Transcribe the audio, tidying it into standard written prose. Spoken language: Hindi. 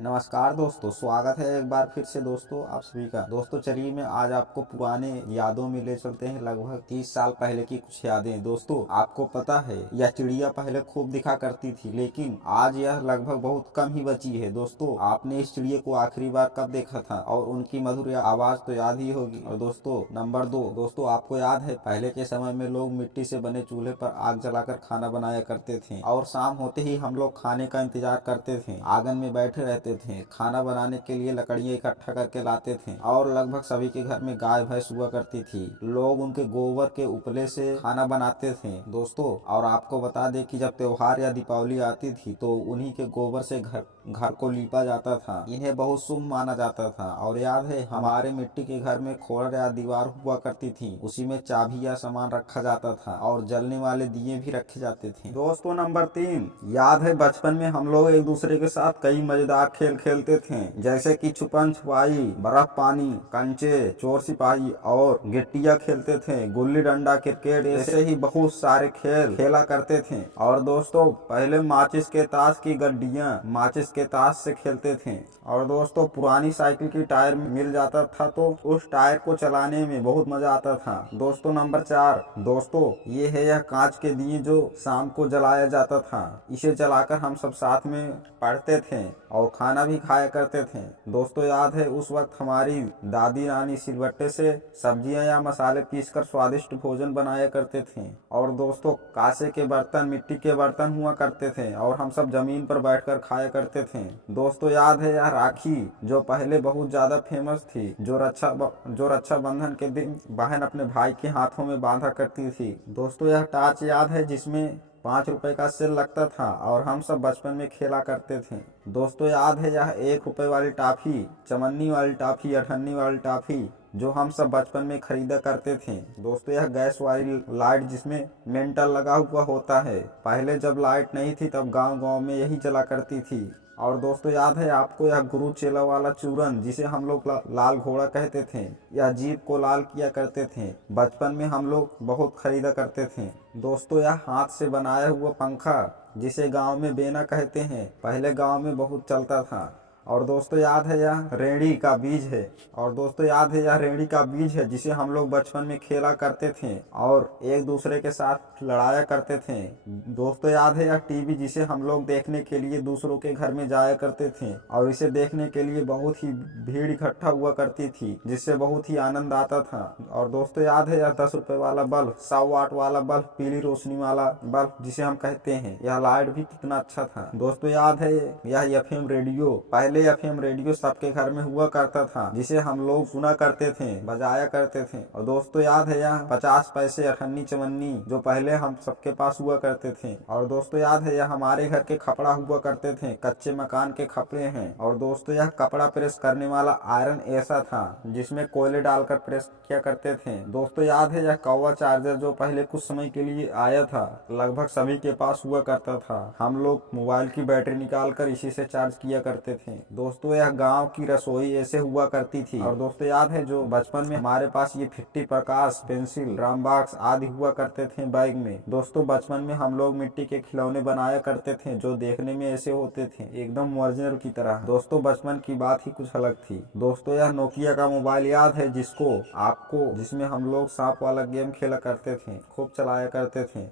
नमस्कार दोस्तों, स्वागत है एक बार फिर से दोस्तों आप सभी का। दोस्तों चलिए मैं आज आपको पुराने यादों में ले चलते हैं। लगभग 30 साल पहले की कुछ यादें। दोस्तों आपको पता है यह चिड़िया पहले खूब दिखा करती थी, लेकिन आज यह लगभग बहुत कम ही बची है। दोस्तों आपने इस चिड़िया को आखिरी बार कब देखा था और उनकी मधुर आवाज तो याद ही होगी। और दोस्तों नंबर 2, दोस्तों आपको याद है पहले के समय में लोग मिट्टी से बने चूल्हे पर आग जलाकर खाना बनाया करते थे और शाम होते ही हम लोग खाने का इंतजार करते थे। आंगन में बैठे रहते थे। खाना बनाने के लिए लकड़ियां इकट्ठा करके लाते थे और लगभग सभी के घर में गाय भैंस हुआ करती थी। लोग उनके गोबर के उपले से खाना बनाते थे दोस्तों। और आपको बता दें कि जब त्योहार या दीपावली आती थी तो उन्हीं के गोबर से घर को लीपा जाता था। इन्हें बहुत शुभ माना जाता था। और याद है हमारे मिट्टी के घर में खोड़ या दीवार हुआ करती थी, उसी में चाबी या सामान रखा जाता था और जलने वाले दिए भी रखे जाते थे। दोस्तों नंबर 3, याद है बचपन में हम लोग एक दूसरे के साथ कई मजेदार खेल खेलते थे, जैसे कि छुपन छुपाई, बर्फ पानी, कंचे, चोर सिपाही और गिट्टियां खेलते थे। गुल्ली डंडा, क्रिकेट, ऐसे ही बहुत सारे खेल खेला करते थे। और दोस्तों पहले माचिस के ताश की गड्डियां माचिस के ताश से खेलते थे। और दोस्तों पुरानी साइकिल की टायर मिल जाता था तो उस टायर को चलाने में बहुत मजा आता था। दोस्तों नंबर 4, दोस्तों ये है यह कांच के दिए जो शाम को जलाया जाता था। इसे जलाकर हम सब साथ में पढ़ते थे और खाना भी खाया करते थे। दोस्तों याद है उस वक्त हमारी दादी नानी सिलबट्टे से सब्जियां या मसाले पीसकर स्वादिष्ट भोजन बनाया करते थे। और दोस्तों कांसे के बर्तन, मिट्टी के बर्तन हुआ करते थे और हम सब जमीन पर बैठकर खाया करते थे। दोस्तों याद है यह राखी जो पहले बहुत ज्यादा फेमस थी, जो रक्षाबंधन के दिन बहन अपने भाई के हाथों में बांधा करती थी। दोस्तों यह टार्च याद है जिसमें 5 रुपए का सेल लगता था और हम सब बचपन में खेला करते थे। दोस्तों याद है यह 1 रुपए वाली टॉफी, चमन्नी वाली टॉफी, अठन्नी वाली टॉफी जो हम सब बचपन में खरीदा करते थे। दोस्तों यह गैस वाली लाइट जिसमें मेंटल लगा हुआ होता है। पहले जब लाइट नहीं थी तब गांव-गांव में यही जला करती थी। और दोस्तों याद है आपको यह गुरु चेला वाला चूरन जिसे हम लोग लाल घोड़ा कहते थे, यह जीप को लाल किया करते थे। बचपन में हम लोग बहुत खरीदा करते थे। दोस्तों यह हाथ से बनाया हुआ पंखा जिसे गांव में बेना कहते हैं, पहले गांव में बहुत चलता था। और दोस्तों याद है यह रेड़ी का बीज है। और दोस्तों याद है यह रेड़ी का बीज है जिसे हम लोग बचपन में खेला करते थे और एक दूसरे के साथ लड़ाया करते थे। दोस्तों याद है यह टीवी जिसे हम लोग देखने के लिए दूसरों के घर में जाया करते थे और इसे देखने के लिए बहुत ही भीड़ इकट्ठा हुआ करती थी, जिससे बहुत ही आनंद आता था। और दोस्तों याद है यह 10 रुपए वाला बल्ब, 100 वाट वाला बल्ब, पीली रोशनी वाला बल्ब जिसे हम कहते हैं, यह लाइट भी कितना अच्छा था। दोस्तों याद है यह एफएम रेडियो, पहले एफएम रेडियो सबके घर में हुआ करता था जिसे हम लोग सुना करते थे, बजाया करते थे। और दोस्तों याद है यह 50 पैसे, अठन्नी, चवन्नी जो पहले हम सबके पास हुआ करते थे। और दोस्तों याद है यह हमारे घर के कपड़ा हुआ करते थे, कच्चे मकान के कपड़े हैं। और दोस्तों यह कपड़ा प्रेस करने वाला आयरन ऐसा था जिसमें कोयले डालकर प्रेस किया करते थे। दोस्तों याद है यह कौवा चार्जर जो पहले कुछ समय के लिए आया था, लगभग सभी के पास हुआ करता था। हम लोग मोबाइल की बैटरी निकाल कर इसी से चार्ज किया करते थे। दोस्तों यह गांव की रसोई ऐसे हुआ करती थी। और दोस्तों याद है जो बचपन में हमारे पास ये 50 प्रकाश, पेंसिल, ड्रम बॉक्स आदि हुआ करते थे बैग में। दोस्तों बचपन में हम लोग मिट्टी के खिलौने बनाया करते थे जो देखने में ऐसे होते थे एकदम ओरिजिनल की तरह। दोस्तों बचपन की बात ही कुछ अलग थी। दोस्तों यह नोकिया का मोबाइल याद है जिसमें हम लोग सांप वाला गेम खेला करते थे, खूब चलाया करते थे।